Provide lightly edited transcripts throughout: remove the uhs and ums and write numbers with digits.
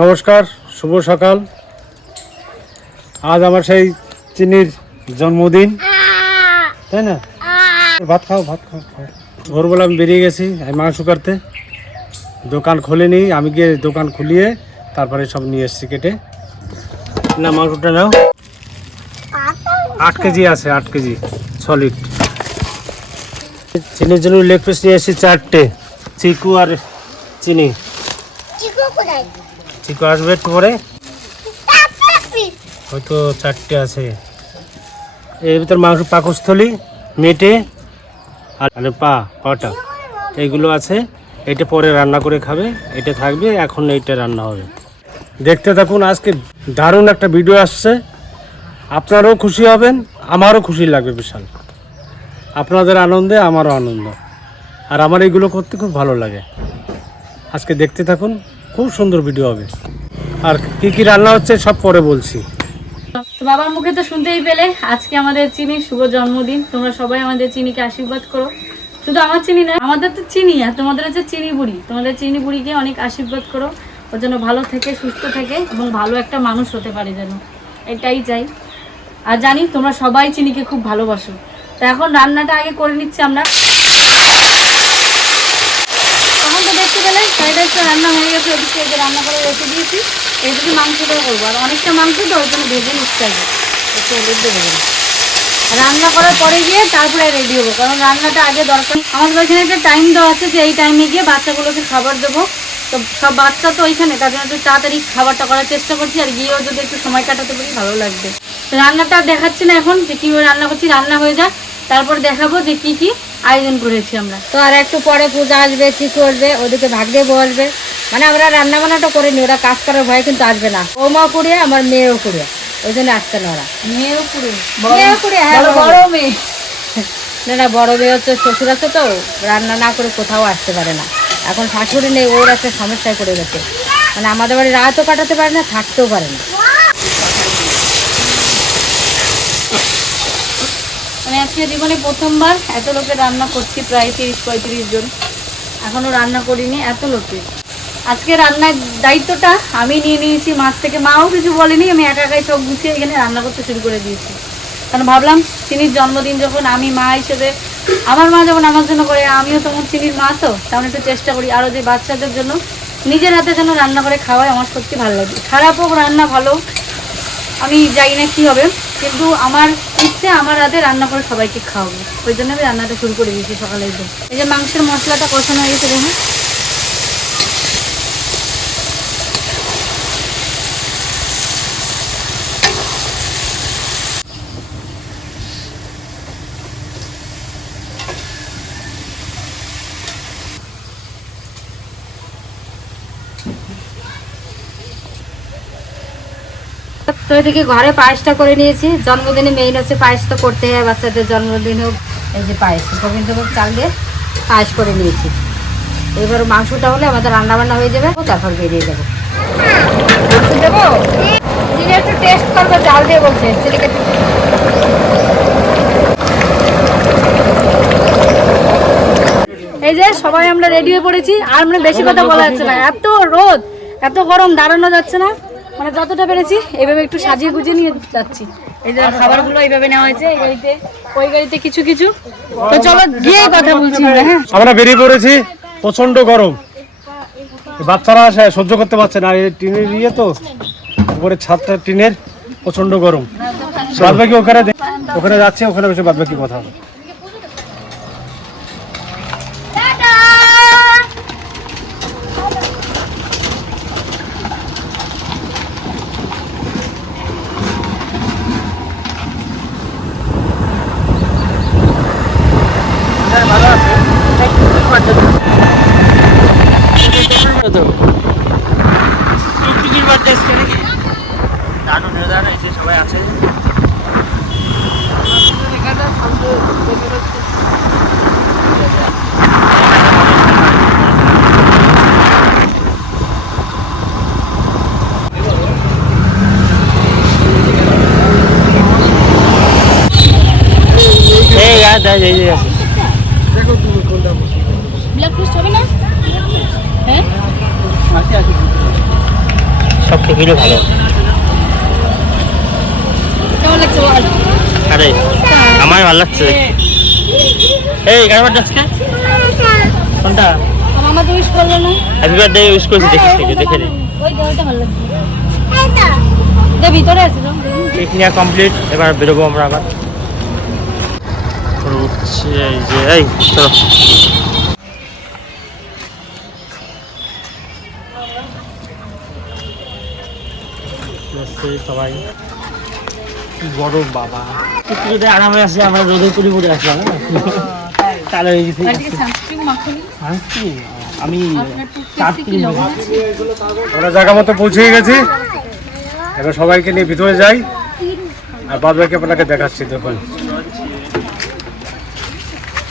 নমস্কার, শুভ সকাল। আজ আমার সেই চিনির জন্মদিন, তাই না? ভাত খাও। ভোরবেলা আমি বেরিয়ে গেছি মাংস কাটতে। দোকান খোলেনি, আমি গিয়ে দোকান খুলিয়ে তারপরে সব নিয়ে এসেছি কেটে। না, মাংসটা নাও। 8 কেজি আছে, 8 কেজি সলিড। চিনির জন্য লেগ পিস নিয়ে এসেছি 4টে। চিকু আর চিনি। চিকু আসবে একটু পরে, হয়তো 4টে আছে। এর ভিতর মাংস পাকস্থলী, মেটে আর পাটা এইগুলো আছে। এটা পরে রান্না করে খাবে, এটা থাকবে, এখন এইটা রান্না হবে। দেখতে থাকুন, আজকে দারুণ একটা ভিডিও আসছে। আপনারাও খুশি হবেন, আমারও খুশি লাগবে বিশাল। আপনাদের আনন্দে আমারও আনন্দ, আর আমার এইগুলো করতে খুব ভালো লাগে। আজকে দেখতে থাকুন, খুব সুন্দর ভিডিও হবে। আর কি কি রান্না হচ্ছে সব পরে বলছি। তো বাবার মুখে তো শুনতেই পেলে, আজকে আমাদের চিনির শুভ জন্মদিন। তোমরা সবাই আমাদের চিনিকে আশীর্বাদ করো। শুধু আমার চিনি না, আমাদের তো চিনি, আর তোমাদের হচ্ছে চিনি বুড়ি। তোমাদের চিনি বুড়িকে অনেক আশীর্বাদ করো, ওর জন্য ভালো থেকে, সুস্থ থেকে এবং ভালো একটা মানুষ হতে পারে যেন, এটাই চাই। আর জানি তোমরা সবাই চিনিকে খুব ভালোবাসো। তো এখন রান্নাটা আগে করে নিচ্ছি আমরা। তখন তো দেখতে পেলে ফ্রাইড রাইসটা রান্না হয়ে গেছে, ওদিকে যে রান্না করে রেখে দিয়েছি। এইদিকে মাংসটা করবো, আর অনেকটা মাংস তো ওই জন্য ভেজে নিচ্ছে আগে, একটু হলুদ দেবো। রান্না করার পরে গিয়ে তারপরে রেডি হবো, কারণ রান্নাটা আগে দরকার। আমাদের ওইখানে একটা টাইম দেওয়া আছে যে এই টাইমে গিয়ে বাচ্চাগুলোকে খাবার দেবো। তো সব বাচ্চা তো ওইখানে, তার জন্য একটু তাড়াতাড়ি খাবারটা করার চেষ্টা করছি, আর গিয়েও যদি একটু সময় কাটাতে পারি ভালো লাগবে। তো রান্নাটা দেখাচ্ছি না এখন যে কীভাবে রান্না করছি, রান্না হয়ে যাক তারপর দেখাবো যে কি কি আয়োজন করেছি আমরা। তো আর একটু পরে পূজা আসবে, চিকু আসবে, ওদিকে ভাগ্যে বসবে। মানে আমরা রান্না বান্নাটা করে নি, ওরা কাজ করার ভয় কিন্তু আসবে না। বৌমাও কুড়িয়ে, আমার মেয়েও কুড়িয়ে, ওই জন্য আসছে না ওরা। মেয়েও পুরো মেয়েও কুড়িয়ে, হ্যাঁ বড় মেয়ে। না বড় মেয়ে হচ্ছে শ্বশুর আছে, তো রান্না না করে কোথাও আসতে পারে না। এখন শাশুড়ি নেই, ওর একটা সমস্যায় পড়ে গেছে। মানে আমাদের বাড়ি রাতও কাটাতে পারে না, থাকতেও পারে না। মানে আজকে জীবনে প্রথমবার এত লোকের রান্না করছি, প্রায় 30-35 জন। এখনও রান্না করিনি এত লোকের। আজকে রান্নার দায়িত্বটা আমি নিয়ে নিয়েছি মাছ থেকে। মাও কিছু বলেনি, আমি একা একাই সব গুছিয়ে এখানে রান্না করতে শুরু করে দিয়েছি। কারণ ভাবলাম চিনির জন্মদিন যখন, আমি মা হিসেবে, আমার মা যখন আমার জন্য করে, আমিও তোমার চিনির মা, তো তেমন একটু চেষ্টা করি আরও যে বাচ্চাদের জন্য নিজের হাতে যেন রান্না করে খাওয়াই। আমার সত্যি ভালো লাগে, খারাপ হোক রান্না ভালো, আমি জানি না কী হবে, কিন্তু আমার ইচ্ছে আমার হাতে রান্না করে সবাইকে খাওয়াবো। ওই জন্য আমি রান্নাটা শুরু করে দিয়েছি সকালে। এই যে মাংসের মশলাটা কষানো হয়ে গেছে দেখুন। তো এদিকে ঘরে পায়েসটা করে নিয়েছি। জন্মদিনে মেইন হচ্ছে পায়েস তো করতে হয়, বাচ্চাদের জন্মদিন হোক। এই যে পায়েস, গোবিন্দভোগ চাল দিয়ে পায়েস করে নিয়েছি। এবার মাংসটা হলে আমাদের রান্না বান্না হয়ে যাবে, তারপর বেরিয়ে যাবো। মাংস দেবো, চিনি একটু টেস্ট করবে, চাল দিয়ে বলছে। এই যে সবাই আমরা রেডি হয়ে পড়েছি, আর মানে বেশি কথা বলা যাচ্ছে না, এত রোদ, এত গরম, দাঁড়ানো যাচ্ছে না। মানে যতটা পেরেছি এইভাবে একটু সাজিয়ে গুজিয়ে নিয়ে যাচ্ছি। এই যে খাবারগুলো এইভাবে নেওয়া হয়েছে, এই গাড়িতে, ওই গাড়িতে কিছু কিছু। তো চলো গিয়ে কথা বলছি। হ্যাঁ, আমরা বেরিয়ে পড়েছি, প্রচন্ড গরম। বাচ্চারা সহ্য করতে পারছে না, এই টিনের ইয়ে তো, উপরে ছাদটা টিনের, প্রচন্ড গরম। বাদ বাকি ওখানে যাচ্ছে, ওখানে বসে বাদ বাকি কথা হবে। সবাই আছে। ব্ল্যাক পেস্ট হবে না? হ্যাঁ, সব খেয়ে ভালো। কেমন লাগছে বল? আরে আমার ভালো লাগছে। এই গাড়ি আজকে কোনটা? মামা তো উইশ করলো না। হ্যাপি বার্থডে উইশ করেছি, দেখিস নাকি? দেখে নে। ওইটা ভালো লাগছে। এইটা ভিতরে আছে তো। কেক নেওয়া কমপ্লিট, এবার বেরোবো আমরা আবার। উঠছে এই যে, এই চলো। সবাই বড় বাবা একটু যদি আরামে আসে, আমরা রোদে পুরি পরে আসলাম তাহলে আমি আমরা জায়গা মতো পৌঁছে গেছি, এবার সবাইকে নিয়ে ভিতরে যাই আর বাদ বাকি আপনাকে দেখাচ্ছি। দেখুন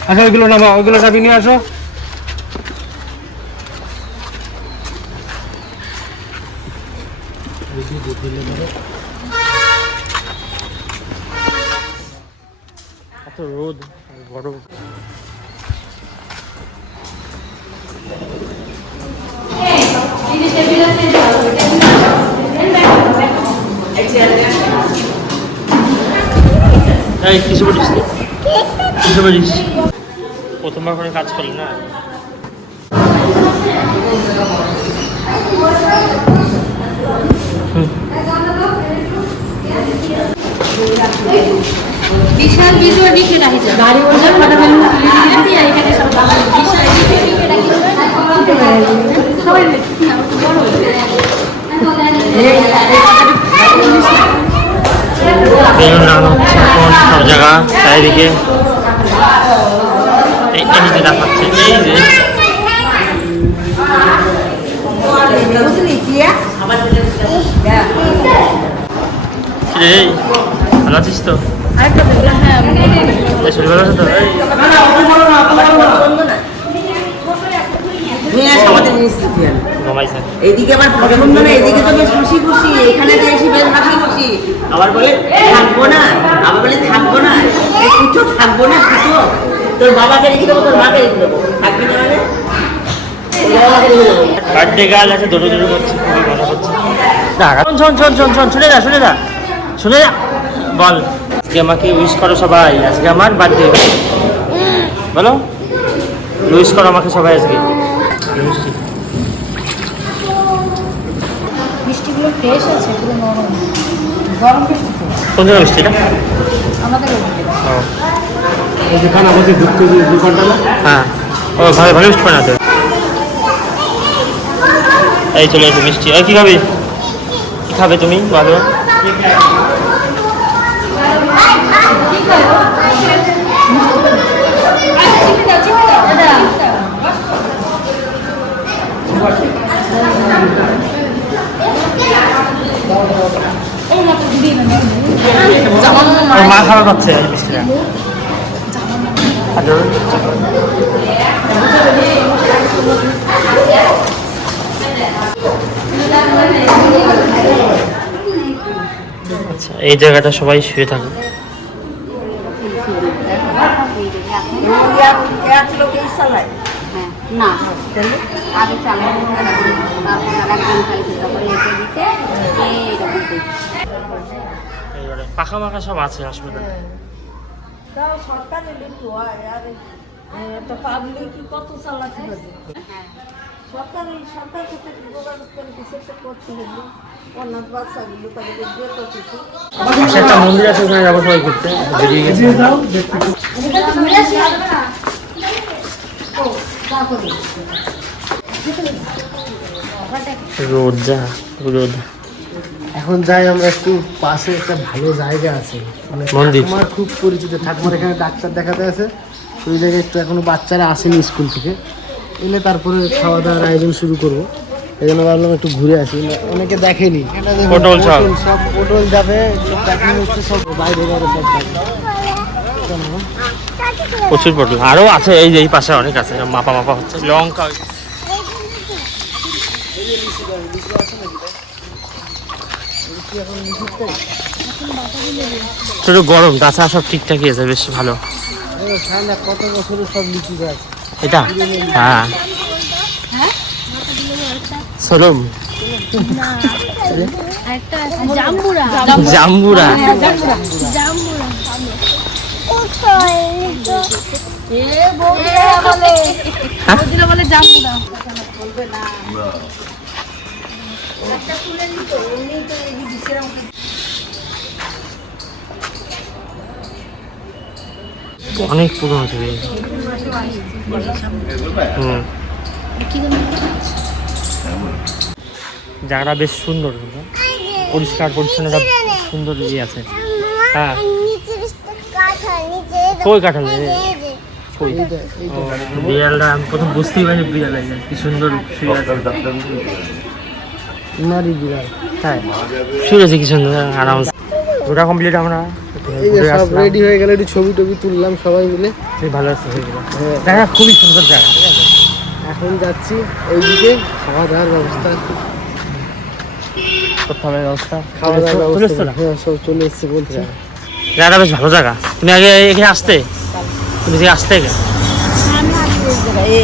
আচ্ছা, ওইগুলো নামা, ওইগুলো চাবি নিয়ে আসো। এত রোদ বড়। এই কিছু বলিস, কিছু বলিস, প্রথমবার করে কাজ করলি না? বিশাল ভিডিও লিখে রাখি গাড়ি ওজন ফাটাফাটি এখানে সব বিশাল সবাই সব জায়গা চারিদিকে এই যে দেখাচ্ছে, এই যে এই ভালো আছিস তো? শরীর ভালো আছে তো? এদিকে আবার পছন্দ না, এদিকে তো বেশ খুশি খুশি, এখানে তো এসে বেশ হাসি খুশি। আবার বলে থাকবো না, আবার বলে থাকবো না, কিছু থাকবো না, কিছু তোর বাবাকে রেখে দেবো, তোর মাকে রেখে দেবো, থাকবি না মানে বার্থডে গার্ল আছে, দৌড়ো দৌড়ো করছে, খুবই মনে হচ্ছে। শোন শোন শোন শোন, শুনে যা শুনে যা শুনে যা, বল আজকে আমাকে উইশ করো সবাই, আজকে আমার বার্থডে, বলো উইশ করো আমাকে সবাই আজকে। মিষ্টিগুলো ফ্রেশ আছে, এগুলো নরম, গরম মিষ্টি তো কোন জায়গায় মিষ্টি এটা? আমাদের ওদিকে। ওই যে খানা বলছি দোকানটা না, হ্যাঁ, ও ভালো ভালো মিষ্টি বানাতে। এই চলে এসে মিষ্টি। এই কী খাবে, কী খাবে তুমি বলো? ওর মা খাবার পাচ্ছে এই মিষ্টিটা। আচ্ছা, এই জায়গাটা সবাই শুয়ে থাকে। না আগে চালানো পাখা মাখা সব আছে হাসপাতালে। সরকারের একটু হয় আর একটা পাবলিক কত চালাতে হবে, সরকার থেকে উপকার করে কিছু একটা করতে হবে, অনাথ বাচ্চাগুলো তাদের দিয়ে তো কিছু। পাশে একটা মন্দির আছে, ওখানে যাবো সবাই ঘুরতে, বেরিয়ে গেছে। রোদ যা রোদ। এখন যাই আমরা একটু পাশে, একটা ভালো জায়গা আছে, মানে মন্দির। আমার খুব পরিচিত ঠাকুমার এখানে ডাক্তার দেখাতে আছে, ওই জায়গায় একটু এখনো বাচ্চারা আসেনি স্কুল থেকে, এলে তারপরে খাওয়া দাওয়ার আয়োজন শুরু করবো। এই জন্য ভাবলাম একটু ঘুরে আসি, অনেকে দেখেনি। পটল সব সব পটল যাবে, সব বাইরে বাইরে সব যাবে। প্রচুর পটল আরো আছে, এই যে এই পাশে অনেক আছে, মাপা মাপা হচ্ছে। লঙ্কা একটু গরম, তাছাড়া সব ঠিকঠাকই আছে, বেশ ভালো। ঠান্ডা কত বছরের সব লিচু গাছ। এটা হ্যাঁ শোরুম জাম্বুরা অনেক পুরনো আছে। জায়গাটা বেশ সুন্দর, পরিষ্কার পরিচ্ছন্ন, সুন্দর ইয়ে আছে। হ্যাঁ, কই কাঁঠাল? বিড়ালটা আমি প্রথম বুঝতেই পারিনি বিড়াল কি সুন্দর শুয়ে আছে। নারী বিড়াল। হ্যাঁ, শুয়ে আছে কি সুন্দর আরামসে। ওটা কমপ্লিট, আমরা এই যে সব রেডি হয়ে গেলে একটু ছবি টবি তুললাম সবাই মিলে। ভালো আছে, জায়গা খুবই সুন্দর জায়গা। ঠিক আছে, এখন যাচ্ছি ওইদিকে, খাওয়া দাওয়ার ব্যবস্থা করতে হবে, ব্যবস্থা খাওয়া দাওয়ার ব্যবস্থা। না? হ্যাঁ, সব চলে এসছে বলছে। জায়গাটা বেশ ভালো জায়গা। তুমি আগে এখানে আসতে, তুমি যে আসতে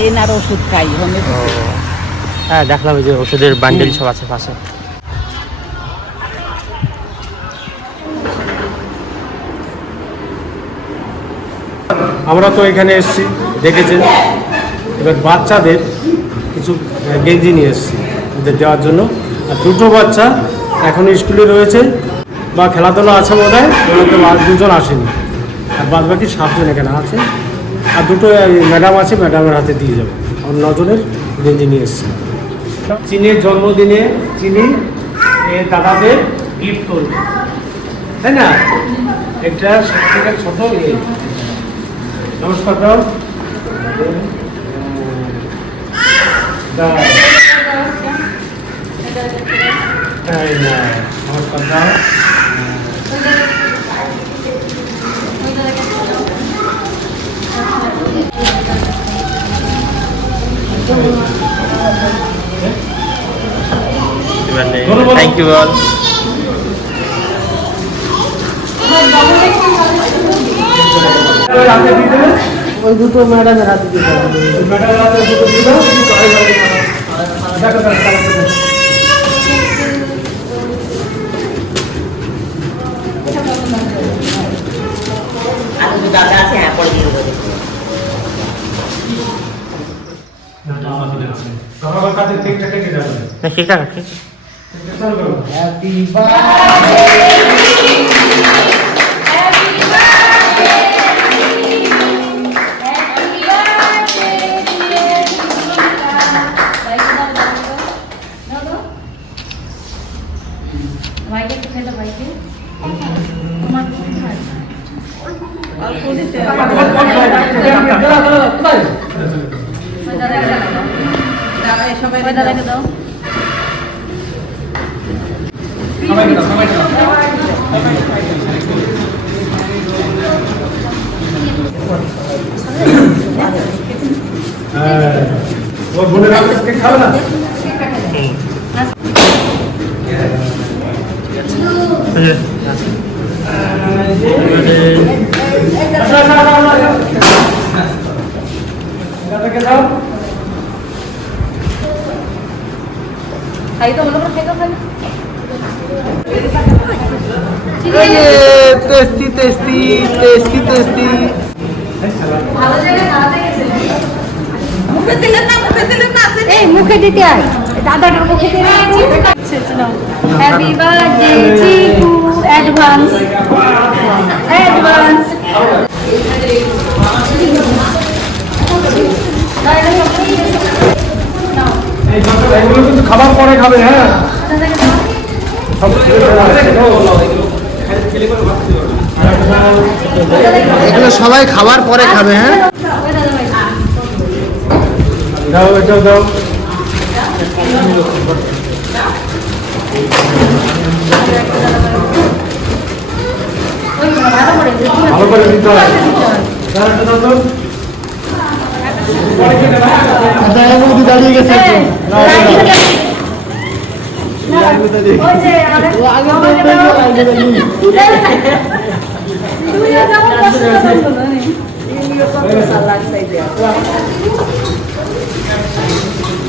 এনার ওষুধ খাই। হ্যাঁ, দেখলাম এই যে ওষুধের বান্ডেল সব আছে পাশে। আমরা তো এখানে এসেছি, দেখেছেন। এবার বাচ্চাদের কিছু গেঞ্জি নিয়ে এসেছি ওদের দেওয়ার জন্য। আর দুটো বাচ্চা এখনো স্কুলে রয়েছে বা খেলাধুলা আছে বোধ হয়, আর দুজন আসেনি। আর বাদ বাকি 7 জন এখানে আছে। আর দুটো ম্যাডাম আছে, ম্যাডামের হাতে দিয়ে যাবে। আর 9 জনের গেঞ্জি নিয়ে এসেছি। চিনির জন্মদিনে চিনি দাদাদের গিফট করবে, তাই না? একটা থেকে ছোট নমস্কার দাও। নমস্কার দাও। থ্যাংক ইউ বল। ওই দুটো ম্যাডামের হাতে দিয়ে দাও। ম্যাডামের হাতে দুটো দিয়ে দাও। দাদা আছে, হ্যাঁ পরে দিয়ে দেবো। আমার কাছে ঠিকঠাক কেটে যাবে না, ঠিক আছে। হ্যাপি দাদাকে দাও। ওর বোনের আজকে খাবে না। খাই তো, বলো খাই তো, খাই। Tasty tasty tasty tasty. ভালো জায়গায় খাওয়াতে গেছে। এই মুখে দিতে হয়, দাদাটার মুখে দিয়ে হ্যাপি বার্থডে চিকু, অ্যাডভান্স অ্যাডভান্স। এগুলো কিন্তু খাবার পরে খাবে। হ্যাঁ, এগুলো সবাই খাবার পরে খাবে। হ্যাঁ, দাও, এটাও দাও। ভালো করে দিতে হয়। দাঁড়িয়ে গেছে।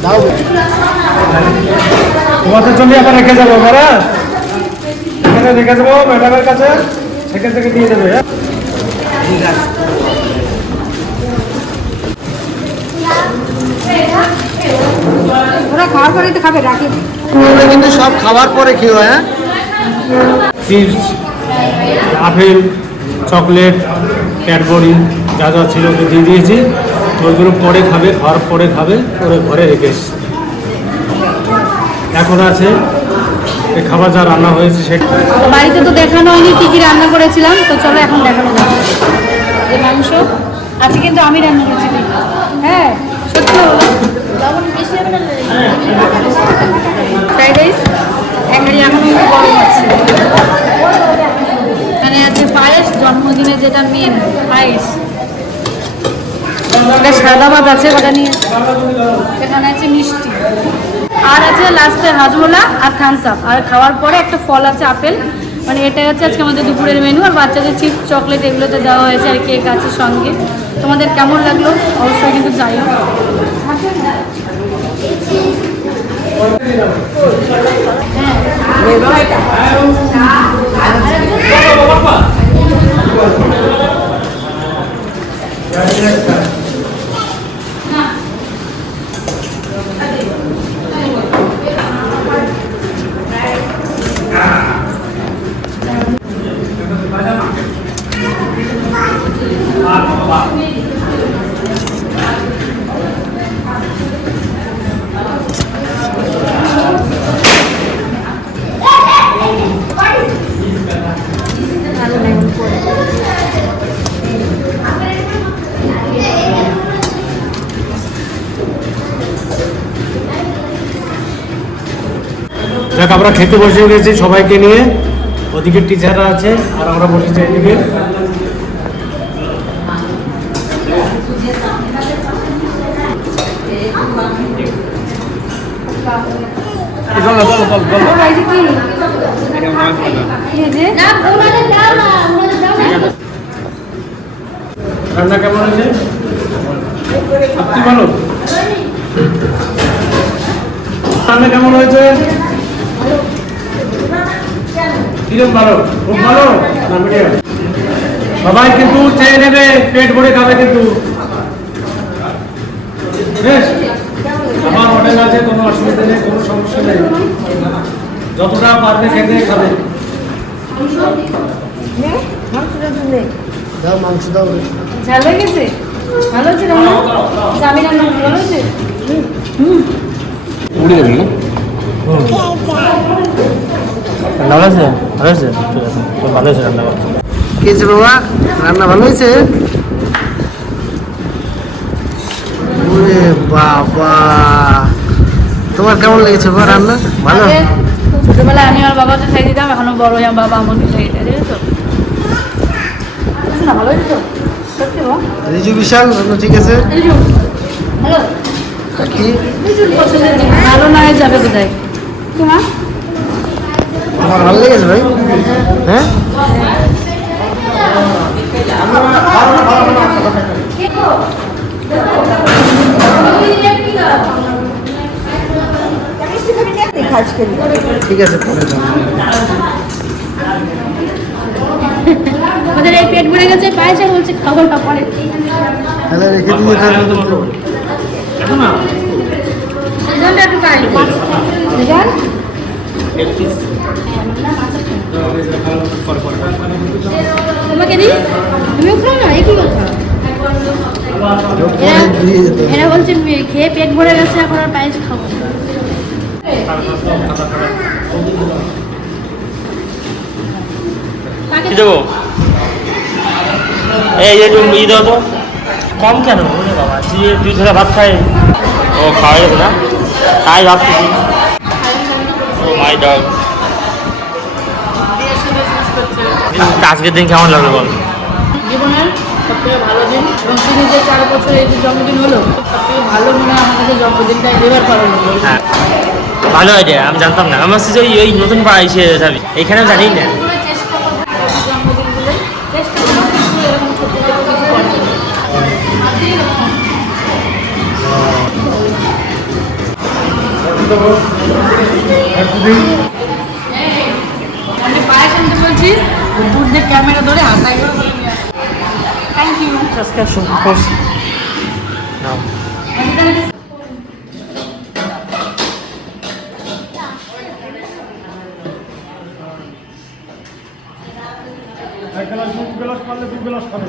দাও তোমাদের জন্য আবার রেখে যাবো বারা, এখানে রেখে যাবো ম্যাডামের কাছে, সেখান থেকে দিয়ে দেবে। হ্যাঁ ঠিক আছে। ওরা খাওয়ার পরেই তো খাবে, রাখি। তোমরা কিন্তু সব খাবার পরে খেও, হ্যাঁ? চিপস, আপেল, চকলেট, ক্যাডবরি যা যা ছিল ওকে দিয়ে দিয়েছি, ওইগুলো পরে খাবে, খাওয়ার পরে খাবে, ওরা ঘরে রেখে এসছি। এখন আছে এই খাবার যা রান্না হয়েছে সেটা। তো বাড়িতে তো দেখানো হয়নি কী কী রান্না করেছিলাম, তো চলো এখন দেখানো যাবে। এই মাংস আজকে কিন্তু আমি রান্না করেছি। হ্যাঁ সত্যি বলো, ফ্রাইড রাইস এখানে এখন একটু গরম আছে। এখানে আছে পায়েস, জন্মদিনে যেটা মেন পায়েস। এটা সাদা ভাত আছে, ওটা নিয়ে এখানে আছে মিষ্টি, আর আছে লাস্টে হাজমোলা আর থামস আপ, আর খাওয়ার পরে একটা ফল আছে আপেল। মানে এটাই হচ্ছে আজকে আমাদের দুপুরের মেনু। আর বাচ্চাদের চিপস, চকলেট এগুলোতে দেওয়া হয়েছে, আর কেক আছে সঙ্গে। তোমাদের কেমন লাগলো অবশ্যই কিন্তু জানিও। যাক, আমরা খেতে বসে গেছি সবাইকে নিয়ে, ওদিকে টিচাররা আছে আর আমরা বসেছি এদিকে। রান্না কেমন হয়েছে? আপনি ভালো? রান্না কেমন হয়েছে? কিরম ভালো? খুব ভালো না মিডিয়াম? সবাই কিন্তু চেয়ে নেবে, পেট ভরে খাবে কিন্তু। বেশ, আমার হোটেল আছে, কোনো অসুবিধা নেই, কোনো সমস্যা নেই। যতটা পারবে খেতে খাবে। দাও মাংস দাও। ঝাল হয়ে গেছে? ভালো হচ্ছে রান্না? আমি রান্না ভালো হয়েছে? উড়ে দেবেন না? রান্না ভালো আছে? ভালো আছে? ঠিক আছে, ভালো হয়েছে রান্না। কি হয়েছে বাবা, রান্না ভালো হয়েছে? ওরে বাবা, তোমার কেমন লেগেছে বাবা রান্না? ভালো? আগে ছোটবেলায় আমি আমার বাবাকে খাই দিতাম, এখনো বড় হয়ে আমার বাবা আমাকে খাই দেয়, দেখেছো? না ভালো হয়েছে তো? সত্যি বাবা? রিজু বিশাল রান্না ঠিক আছে? হ্যালো, কি পছন্দের জিনিস ভালো না হয়ে যাবে কোথায় তোমার? তোমার ভালো লেগেছে ভাই? হ্যাঁ ঠিক আছে, পরে যাবো। আমাদের এই পেট ভরে গেছে, পায়েছে বলছে খাবারটা পরে। তাহলে রেখে দিয়ে খাবো। রেজাল্টটা একটু পাই রেজাল্ট তোমাকে দিই, তুমিও খাও না, এগুলো খাও। এরা বলছে খেয়ে পেট ভরে গেছে, এখন আর পায়েস খাবো। কি দেবো? এই যে তুমি ই দাও তো। কম কেন? ওরে বাবা, তুই ধরে ভাত খাই। ও খাওয়া যাবে না, তাই ভাবতেছি। ও মাই ডগ। আজকের দিন কেমন লাগলো বল? জীবনের সবথেকে ভালো দিন, এবং তিনি যে 4 বছর এই যে জন্মদিন হলো, সবথেকে ভালো মনে হয় আমার কাছে জন্মদিনটা এবার পালন হলো। হ্যাঁ, ভালো আইডিয়া, আমি জানতাম না। আমার কাছে ওই নতুন পাড়া এসে যাবি, এখানেও জানি না। চেষ্টা করবো জন্মদিনগুলো, চেষ্টা করবো কিছু এরকম ছোট ছোট কিছু করার। আমি পায়েস আনতে বলছি, দূর দিয়ে ক্যামেরা ধরে হাতায় করে থ্যাংক ইউ। এক গ্লাস 2 গ্লাস পারলে 2 গ্লাস খাবে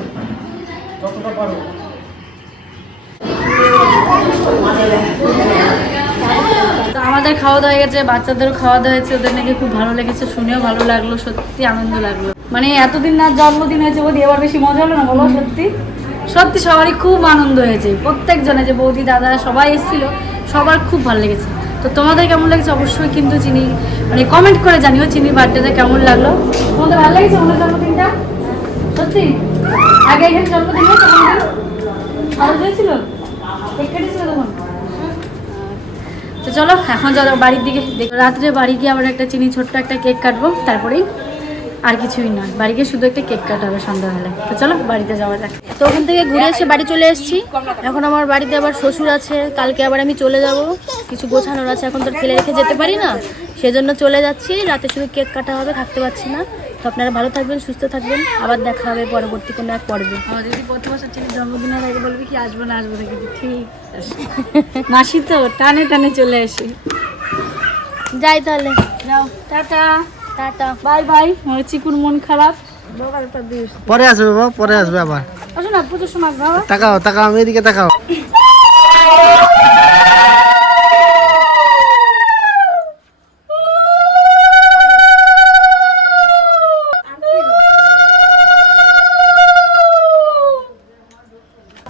যতটা পারো। তো আমাদের খাওয়া দাওয়া হয়ে গেছে, বাচ্চাদেরও খাওয়া দাওয়া হয়েছে, ওদের নাকি খুব ভালো লেগেছে, শুনেও ভালো লাগলো, সত্যি আনন্দ লাগলো। মানে এতদিন না জন্মদিন হয়েছে বৌদি, এবার বেশি মজা হলো না বলো? সত্যি সত্যি সবারই খুব আনন্দ হয়েছে, প্রত্যেকজনে যে বৌদি দাদা সবাই এসেছিল, সবার খুব ভালো লেগেছে। তো তোমাদের কেমন লেগেছে অবশ্যই কিন্তু চিনি মানে কমেন্ট করে জানিও চিনির বার্থডেতে কেমন লাগলো। তোমাদের ভালো লেগেছে ওনার জন্মদিনটা? সত্যি আগে এখানে জন্মদিন হয়েছে ভালো হয়েছিল, কেক কেটেছিল তখন? তো চলো এখন যাবো বাড়ির দিকে, রাত্রে বাড়ি গিয়ে আবার একটা চিনি ছোট্ট একটা কেক কাটবো, তারপরেই আর কিছুই না, বাড়ি গিয়ে শুধু একটা কেক কাটা হবে সন্ধ্যাবেলায়। তো চলো বাড়িতে যাওয়া যাক। তো ওখান থেকে ঘুরে এসে বাড়ি চলে এসেছি, এখন আমার বাড়িতে আবার শ্বশুর আছে, কালকে আবার আমি চলে যাব, কিছু গোছানোর আছে, এখন তো ফেলে রেখে যেতে পারি না, সেজন্য চলে যাচ্ছি। রাতে শুধু কেক কাটা হবে, থাকতে পারছি না। তো আপনারা ভালো থাকবেন, সুস্থ থাকবেন, আবার দেখা হবে পরবর্তী কোনো এক পর্বে। আমার যদি প্রতি বছর ঠিক জন্মদিনের আগে বলবি কি আসবো না আসবো না, কিন্তু ঠিক মাসি তো টানে টানে চলে আসি। যাই তাহলে, যাও, টাটা টাটা, বাই বাই। আমার চিকুর মন খারাপ, পরে আসবে বাবা, পরে আসবে আবার। আসো না পুজোর সময় বাবা। তাকাও তাকাও, আমি এদিকে তাকাও।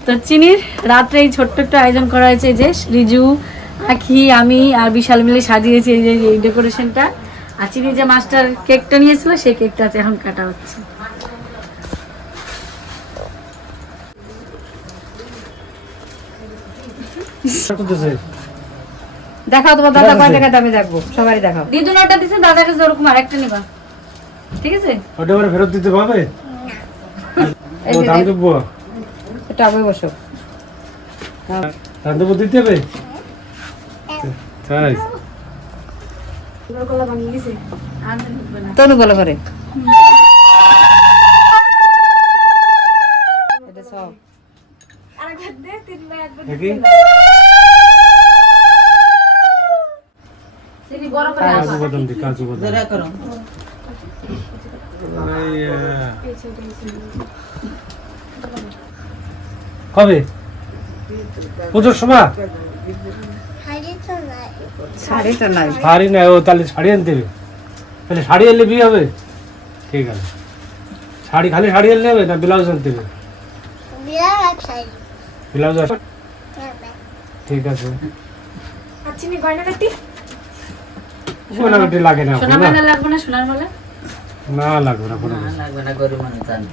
তো চিনির রাত্রে এই ছোট্ট একটা আয়োজন করা হয়েছে, যে রিজু, আখি, আমি আর বিশাল মিলে সাজিয়েছি এই যে এই ডেকোরেশনটা। আর চিনি যে মাস্টার কেকটা নিয়েছিল সেই কেকটা আছে এখন কাটা হচ্ছে। দেখাও তোমার দাদা কয় টাকা দামে দেখবো, সবারই দেখাও। দিদুন ওটা দিচ্ছে, দাদার কাছে ওরকম আরেকটা নিবা, ঠিক আছে? ওটা আবার ফেরত দিতে পারবে? এই ও যে দাম দেবো, এটা হবে বসো। দাম দেবো দিতে হবে তাই? তনু বলো করে এটা সব দেখি কাজু বাদাম দি, কাজু বাদাম। জোরে করো। কবে পুজোর সময়? শাড়িটা নাই, শাড়ি নাই, ও তাহলে শাড়ি আনতে হবে। তাহলে শাড়ি আনলে বিয়ে হবে? ঠিক আছে, শাড়ি খালি শাড়ি আনলে হবে না ব্লাউজ আনতে হবে? ব্লাউজ আছে, ঠিক আছে। সোনাকাটি লাগে না এখন, সোনার না? মালা লাগবে না? সোনার মালা না লাগবে না কোনো কিছু। লাগবে না, গরিব মানুষ জানে।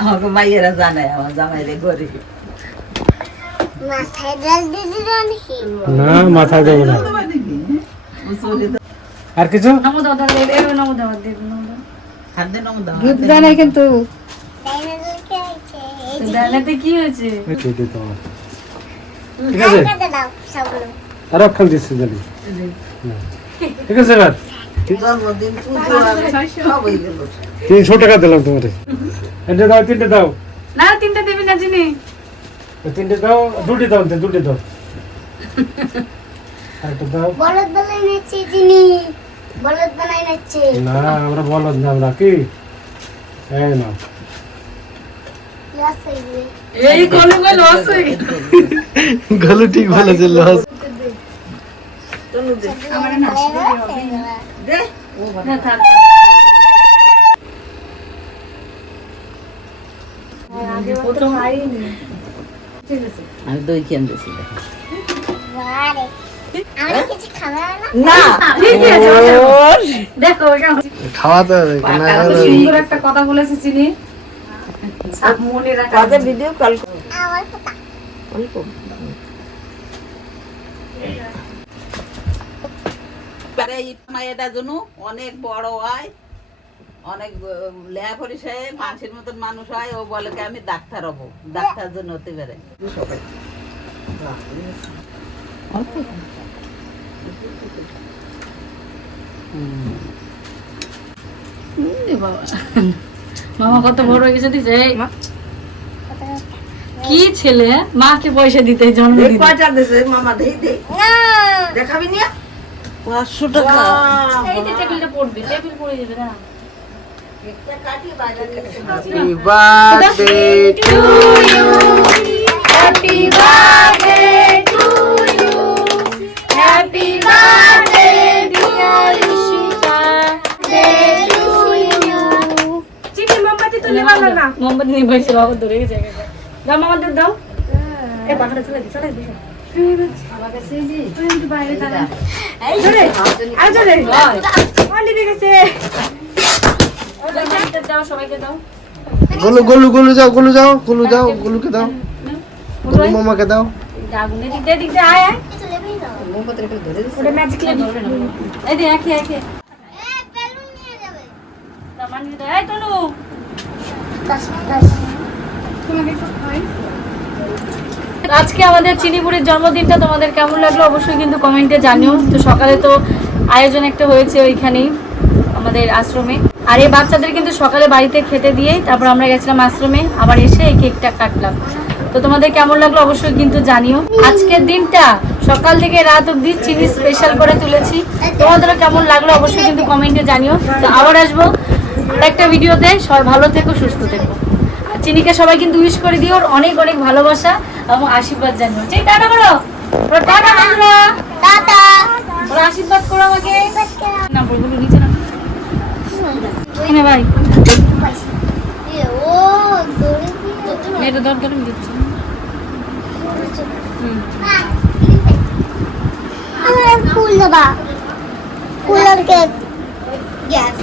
আমাকে মাইয়েরা জানে আমার জামাইরে গরিব। না মাথায় দেবো না। আর কিছু? নমো দাদা, নমো দাদা, নমো দাদা। হাত দিয়ে নমো দাও। গিফট দেয় নাই কিন্তু। তো ডালাতে কি হয়েছে? ঠিক আছে, আর অক্ষণ দিচ্ছি জানি। ঠিক আছে এবার জন্মদিন পুজো আর সব হয়ে গেল। 300 টাকা দিলাম তোমারে। এটা দাও, 3টে দাও, না 3টা দেবি না চিনি। 3টে দাও, 2টে দাও, 2টে দাও, আরেকটা দাও। বলদ বানাই নাচছে চিনি, বলদ বানাই নাচছে। না আমরা বলদ না, আমরা কি এই না লস হয়ে গেছে। এই গলু গল লস হয়ে গেল। গলু ঠিক বলেছে, লস। দে না থাক। আমি দই খেয়ে দিয়েছি। বারে আমি কিছু খাবো না। না ঠিকই আছে, দেখো কেমন খাওয়াতে হবে, না হলে সুন্দর একটা কথা বলেছে চিনি, মনে রাখা। কাজে ভিডিও কল আমার কথা অল্প পারে এই মায়েরা জন্য অনেক বড় হয়, অনেক লেখাপড়ি সে মানুষের মতন মানুষ হয়। ও বলে কি আমি ডাক্তার হব, ডাক্তার জন্য হতে পারে। মামা কত বড় হয়ে গেছে দিছে কি ছেলে মাকে পয়সা দিতে জন্মদিন কয়টা দিছে মামা দেই দে দেখাবি না 500 টাকা এই যে টেবিলটা পড়বে টেবিল পড়ে যাবে না happy birthday to you happy birthday to you happy birthday dear Ishita চিনি মোমবাতি তো নিলাম না মোমবাতি নিয়ে বসে বাবা ধরে গেছে দাও মামাদের দাও এই পাখাটা চলে দি আমার কাছে জি তুই একটু বাইরে দাঁড়া এই ধরে আর ধরে অলি দিয়ে গেছে দাও সবাইকে দাও গোলু যাও গোলুকে দাও গোলু মামাকে দাও দাগুনে দিতে দিতে আয় আয় মোমবাতি রেখে ধরে দিছে ওটা ম্যাজিক লাগবে এই দে একে একে বেলুন নিয়ে যাবে সামান নিতে এই তনু আজকে আমাদের চিনিপুরের জন্মদিনটা তোমাদের কেমন লাগলো অবশ্যই কিন্তু কমেন্টে জানিও। তো সকালে তো আয়োজন একটা হয়েছে ওইখানেই আমাদের আশ্রমে, আর এই বাচ্চাদের কিন্তু সকালে বাড়িতে খেতে দিয়েই তারপর আমরা গেছিলাম আশ্রমে, আবার এসে এই কেকটা কাটলাম। তো তোমাদের কেমন লাগলো অবশ্যই কিন্তু জানিও। আজকের দিনটা সকাল থেকে রাত অবধি চিনি স্পেশাল করে তুলেছি, তোমাদেরও কেমন লাগলো অবশ্যই কিন্তু কমেন্টে জানিও। তো আবার আসবো একটা ভিডিওতে, সবাই ভালো থেকো সুস্থ থেকো। আর চিনিকে সবাই কিন্তু উইশ করে দিও, ওর অনেক অনেক ভালোবাসা এবং আশীর্বাদ জানিও। ঠিক টাটা করো, টাটা বন্ধুরা, টাটা ওর আশীর্বাদ করো আমাকে। না বলগুলো নিচে না এনে ভাই ও দড়ি দিয়ে এটা দরকার আমি দিচ্ছি। ফুল দেবা ফুলের কেক গ্যাস